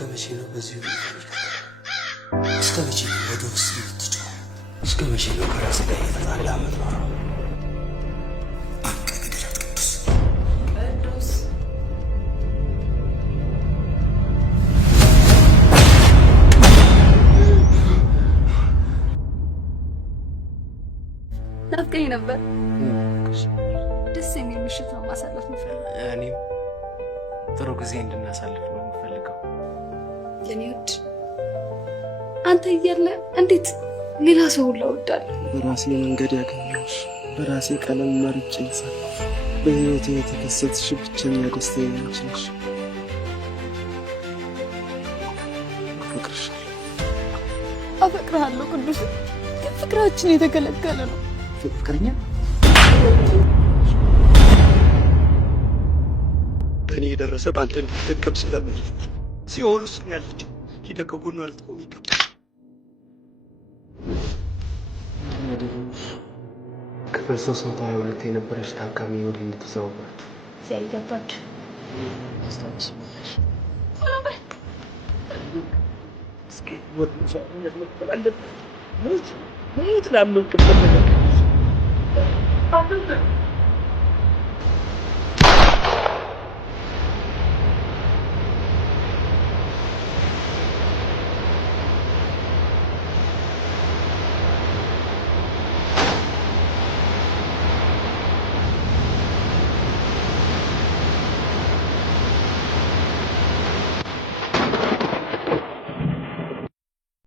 እስከመቼ ነው በዚህ እስከመቼ ነው ወደ ውስጥ የምትጮህ? እስከመቼ ነው ከራስ ጋር እየተጣላ የምትኖረው? አንተ ግደላት ቅዱስ ናፍቀኝ ነበር። ደስ የሚል ምሽት ነው ማሳለፍ የምፈልገው። እኔም ጥሩ ጊዜ እንድናሳልፍ ነው የምፈልገው። የኔ ውድ አንተ እያለ እንዴት ሌላ ሰው ሁላ እወዳለሁ። በራሴ መንገድ ያገኘሁሽ፣ በራሴ ቀለም መርጬ ሳለፍ በህይወቴ የተከሰትሽ ብቸኛ ደስታዬ አንቺ ነሽ። አፈቅርሃለሁ ቅዱስ። ግን ፍቅራችን የተከለከለ ነው። ፍቅረኛ በእኔ የደረሰ በአንተ እንድትጠቀም ስለምን ሲሆን ውስጥ ያለች ሂደከቡን አልተቆም ይገባል። ክፍል 322 የነበረች ታካሚ ወደ እንድትዘዋወር ሲያይገባች ስታች እስኪ ወደ ሰውነት መጥተላለን ሞት ላምን ከፈለገ